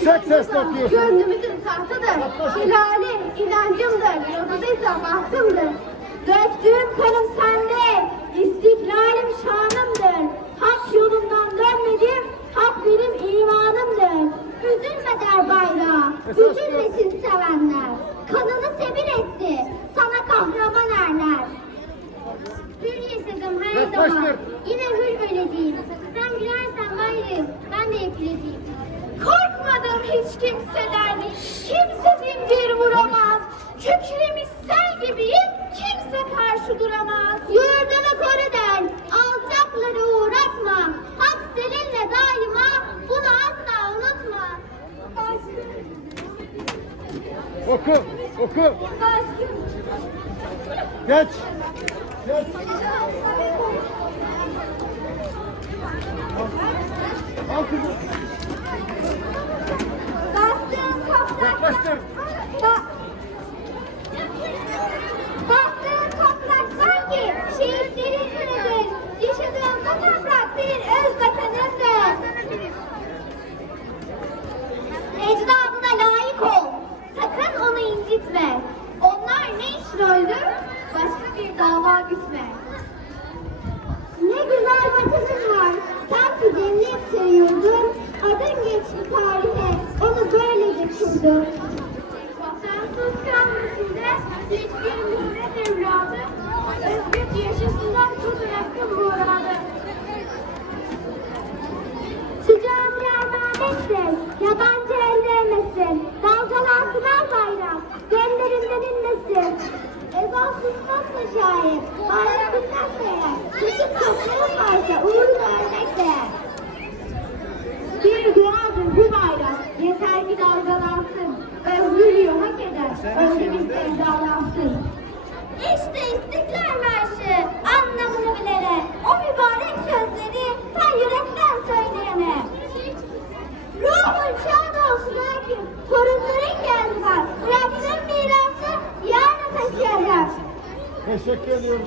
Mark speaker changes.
Speaker 1: Yüksek sesle okuyorsun.
Speaker 2: Gönlümüzün tahtıdır. Hilali inancımdır. Yıldızıysa bahtımdır. Döktüğüm kanım sende. İstiklalim şanımdır. Hak yolundan dönmedim. Hak benim imanımdır. Üzülme der bayrağı. Üzülmesin sevenler. Kanını sebil etti. Sana kahraman erler. Hür yaşadım her zaman. Yine hür öleceğim. Sen gülersen gayrı, ben de. Korkmadım hiç kimseden. Kimse zincir vuramaz. Kükremiş sel gibiyim. Kimse karşı duramaz. Yurdunu koru der. Alçakları uğratma. Hak seninle daima. Bunu asla unutma.
Speaker 1: Oku, oku. Geç. Geç. Al kızım. Yaklaştır.
Speaker 2: Ba- Bastığın toprak sanki şehitlerin kırıdır. Yaşadığın bu toprak senin öz vatanındır. Ecdadına layık ol. Sakın onu incitme. Onlar ne için öldü? Başka bir dava gütme. Ne güzel vatanın var. Sanki cennet sayıyordun. Kalmasıyla hiçbir millet evladı. Özgür yaşasından tut hakkın muradı. Sıcağın yağmamettir. Yabancı el değmesin. Dalgalansın al bayrak. Gönderinden inmesin. Ezan susmazsa şayet. Bayrak bitmezse eğer. Kışık toprağı varsa uğurlu örnek. Bir duadır bu bayrak. Yeter ki dalgalansın. Özgürlüğü hak eder. Öyle bir
Speaker 1: Teşekkür ediyorum.